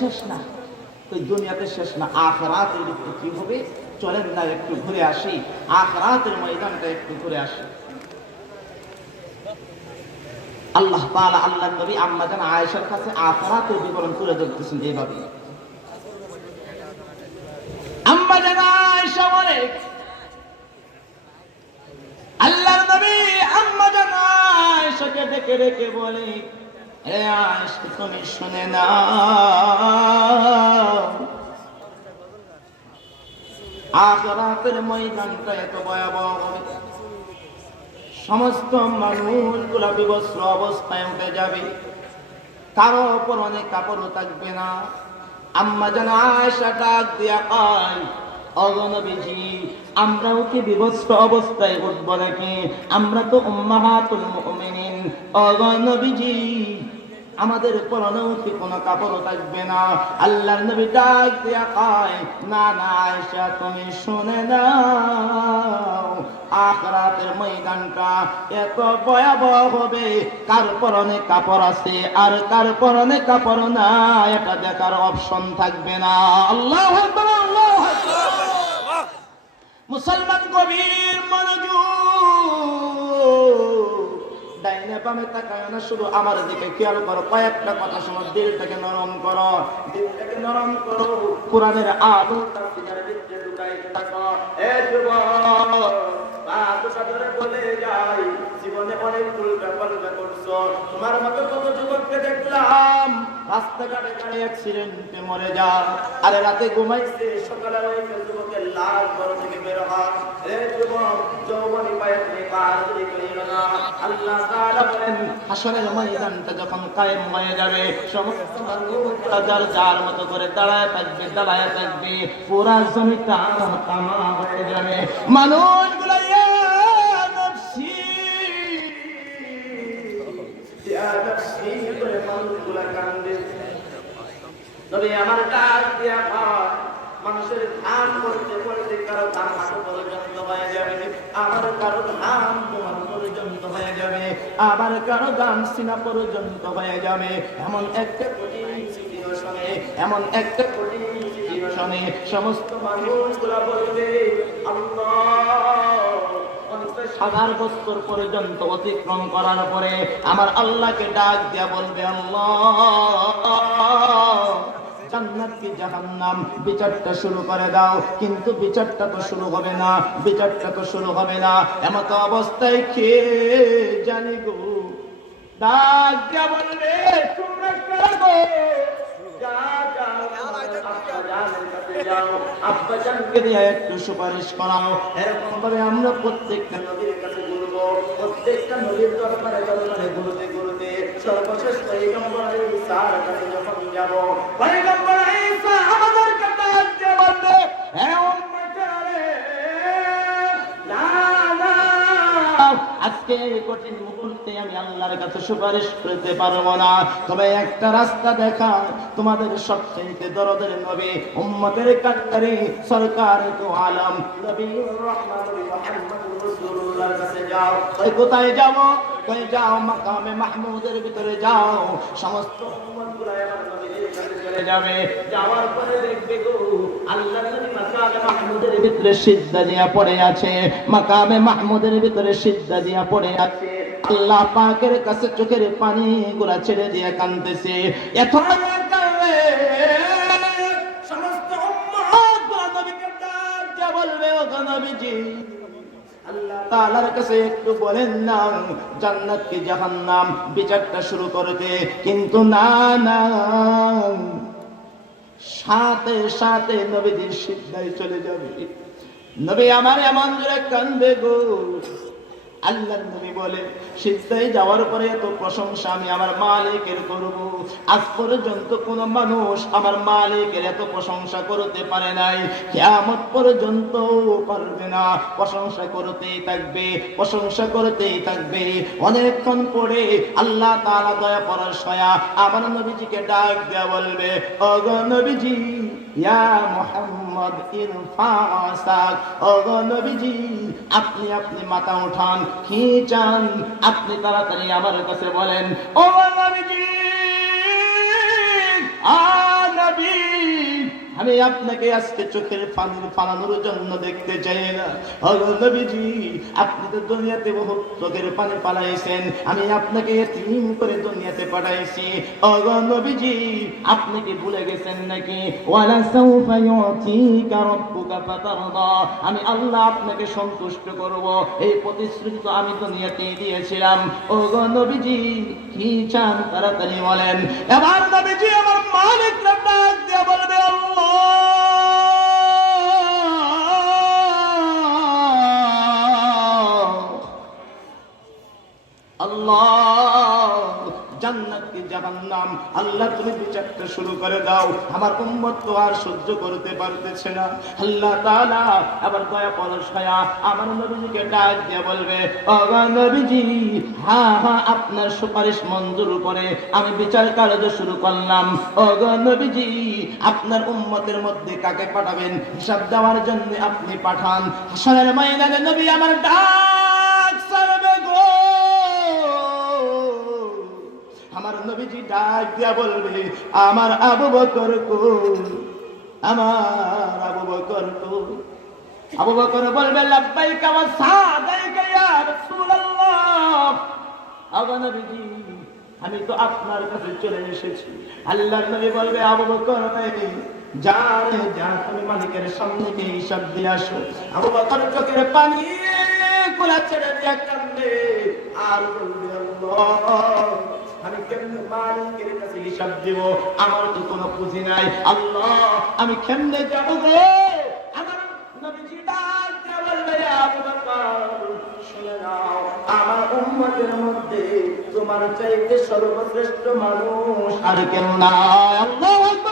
শেষ না, তো দুনিয়াতে শেষ না, আখিরাতের দিকে কি হবে? চলেন না একটু ঘুরে আসি, আখিরাতের ময়দানটা একটু ঘুরে আসি। আল্লাহ তাআলা আল্লাহর নবী আম্মা জান আয়েশার কাছে আখিরাতের বিবরণ তুলে ধরতেছেন এইভাবে। আম্মা জান আয়েশা বলে, আল্লাহর নবী আম্মা জান আয়েশাকে ডেকে ডেকে বলে, হে আয়েশা তুমি শুনে নাও, আখিরাতের ময়দানটা এত ভয়াবহ হবে, সমস্ত মানুষগুলা বিবস্ত্র অবস্থায় উঠে যাবে, কারো পরনে কাপড়ও থাকবে না। আম্মা জান আয়েশা ডাক দিয়া কয়, ওগো নবীজি, আমরাও কি বিবস্ত্র অবস্থায় উঠবো নাকি? আমরা তো উম্মাহাতুল মুমিনিন। ওগো নবীজি, আমাদের পরনেও কি কোনো কাপড় থাকবে না? আল্লাহর নবী ডাক দিয়া কয়, না না আয়েশা তুমি শুনে নাও, আখিরাতের ময়দানটা এত ভয়াবহ হবে, কার পরনে কাপড় আছে আর কার পরনে কাপড় না এটা দেখার অপশন থাকবে না। আল্লাহু আকবার, আল্লাহু আকবার। মুসলমান গভীর মনোযোগ, ডাইনে বামে তাকায় না, শুধু আমার দিকে খেয়াল করো, কয়েকটা কথা শোনো, দিলটাকে নরম করো, দিলটাকে নরম করো, কোরআনের আদব তাফসীরের ভিতরে ঢুকাইতে থাকো। এ যুবক, আদবটা ধরে বলে যাই, জীবনে অনেক উল্টা পাল্টা করছো, তোমার মতো কত যুবককে দেখলাম রাস্তাঘাটে গাড়ি অ্যাক্সিডেন্টে মরে যায়, আরে রাতে ঘুমাইছে, সকালে ওই যুবকের লাশ ঘর থেকে বের হয়। এ যুবক, যৌবনী পায়ে তুমি পার করিও না। আল্লাহ তাআলা বলেন, হাসরের ময়দানটা যখন কায়েম হয়ে যাবে, সমস্ত মানুষ যার যার মতো করে দাঁড়ায় থাকবে, দাঁড়ায় থাকবে, পুরা জমিটা তামা হয়ে যাবে, মানুষগুলো ইয়া নফসি ইয়া নফসি করে মানুষগুলো কান্দে। তবে আমার ডাক দিয়া কয়, মানুষের ধান করতে করতে কারো ধান হাঁটু পর্যন্ত হয়ে যাবে, আবার কারো ধান তোমার পর্যন্ত হয়ে যাবে, আবার কারো গান সিনা পর্যন্ত হয়ে যাবে। এমন একটা কঠিন সিচুয়েশনে, এমন একটা কঠিন সিচুয়েশনে সমস্ত মানুষগুলা বলবে, আল্লাহ 50,000 বছর পর্যন্ত অতিক্রম করার পরে আমার আল্লাহকে ডাক দিয়া বলবে, আল্লাহ জান্নাত কি জাহান্নাম বিচারটা শুরু করে দাও। কিন্তু বিচারটা তো শুরু হবে না, বিচারটা তো শুরু হবে না, এমত অবস্থায় কে জানি গো ডাক দিয়া বলবে, তোমরা কাগো আব্বা জানকে দিয়ে একটু সুপারিশ করাও। এরকম ভাবে আমরা প্রত্যেকটা নবীর কাছে বলবো, প্রত্যেকটা নবীর দরবারে দরবারে ঘুরতে ঘুরতে সর্বশেষ পয়গম্বর ঈসার কাছে যখন যাব, পয়গম্বর ঈসা আমাদের কাছে আসবে, বলবে, হে উম্মতরে, না না, আজকে এই কঠিন মুহূর্তে আমি আল্লাহর কাছে সুপারিশ করতে পারবো না, তবে একটা রাস্তা দেখা, তোমাদের সবচেয়ে দরদের নবী, উম্মতের কাট্টারি সরকার তো আলম নবীর রহমান মুহাম্মদুর রাসূলুল্লাহর কাছে যাও। কই কোথায় যাব? কই যাও মাকামে মাহমুদের ভিতরে যাও, সমস্ত উম্মতগুলো আমার নবীর কাছে চলে যাবে, যাওয়ার পরে দেখবে গো আল্লাহর নবী মাকামে মাহমুদের ভিতরে সিজদা দিয়া পড়ে আছে, মাকামে মাহমুদের ভিতরে সিজদা দিয়া পড়ে আছে, আল্লাহ পাকের কাছে চোখের পানি গুলা ছেড়ে দিয়ে কাঁদতেছে, এত কাঁদবে সমস্ত উম্মত নবীকে ডাক দিয়া বলবে, ও নবীজি আল্লাহ তাআলার কাছে একটু বলেন না জান্নাত কি জাহান্নাম বিচারটা শুরু করতে। কিন্তু না না, সাথে সাথে নবীজির সিজদায় চলে যাবে। নবী আমার এমন জোরে কাঁদবে গো, আল্লাহর নবী বলে, সিজদায় যাওয়ার পরে এত প্রশংসা আমি আমার মালিকের করব, আজ পর্যন্ত কোন মানুষ আমার মালিকের এত প্রশংসা করতে পারে নাই, কিয়ামত পর্যন্ত পারবে না, প্রশংসা করতেই থাকবে, প্রশংসা করতেই থাকবে। অনেকক্ষণ পরে আল্লাহ তাআলা দয়া পরশয়া আমার নবীজিকে ডাক দেয়া বলবে, ওগো নবীজি, ইয়া মুহাম্মদ ইরফাসাক, ওগো নবীজি আপনি আপনি মাথা উঠান, কি চান আপনি তাড়াতাড়ি আমার কাছে বলেন। ও নবীজি, আমি আপনাকে আজকে চোখের পানি ফালানোর জন্য দেখতে চাই না। ওগো নবীজি, আপনি তো দুনিয়াতে বহুত চোখের পানি ফালাইছেন, আমি আপনাকে এতিম করে দুনিয়াতে পাঠাইছি। ওগো নবীজি, আপনি কি ভুলে গেছেন নাকি? ওয়ালা সাউফা ইউতিকা রাব্বুকা ফাতারদা, আমি আল্লাহ আপনাকে সন্তুষ্ট করব, এই প্রতিশ্রুতি তো আমি দুনিয়াতে দিয়েছিলাম। ওগো নবীজি, কি চান তাড়াতাড়ি বলেন। এবার নবীজি আমার মালিক ডাক দিয়ে বলবে, আল্লাহ আল্লাহ, জান্নাত কি জাহান্নাম, আল্লাহ তুমি বিচারটা শুরু করে দাও, আমার উম্মত তো আর সহ্য করতে পারতেছে না। আল্লাহ তাআলা আবার দয়া পরশ হয়া আমার নবীজিকে ডাক দিয়ে বলবে, ও নবীজি, হ্যাঁ হ্যাঁ, আপনার সুপারিশ মঞ্জুর করে আমি বিচার কার্য শুরু করলাম। ও নবীজি, আপনার উম্মতের মধ্যে কাকে পাঠাবেন হিসাব দেওয়ার জন্য আপনি পাঠান। হাসরের ময়দানে নবী আমার ডাক সারবে গো। আমার নবীজি ডাক দিয়া বলবে, আমার আবু বকর কই, আমার আবু বকর কই। আবু বকর বলবে, লাব্বাইকা ওয়া সাদাইকা ইয়া রাসূলুল্লাহ। আবু নবীজি, আমি তো আপনার কাছে চলে এসেছি। আল্লাহর নবী বলবে, আবু বকর যা রে যা, তুমি মালিকের সামনে গিয়ে হিসাব দিয়ে আসো। আবু বকর চোখের পানি কোলা ছেড়ে দিয়া কান্দে আর বলবে, আল্লাহ, আমি কেমনে মালিকের কাছে হিসাব দিব, আমার তো কোনো পুঁজি নাই। আল্লাহ, আমি কেমনে যাব গো? আমার নবীজি ডাক দিয়ে বলবে, আবু বকর শুনে নাও, আমার উম্মতের মধ্যে তোমার চাইতে সর্বশ্রেষ্ঠ মানুষ আর কেউ নাই। আল্লাহু আকবার।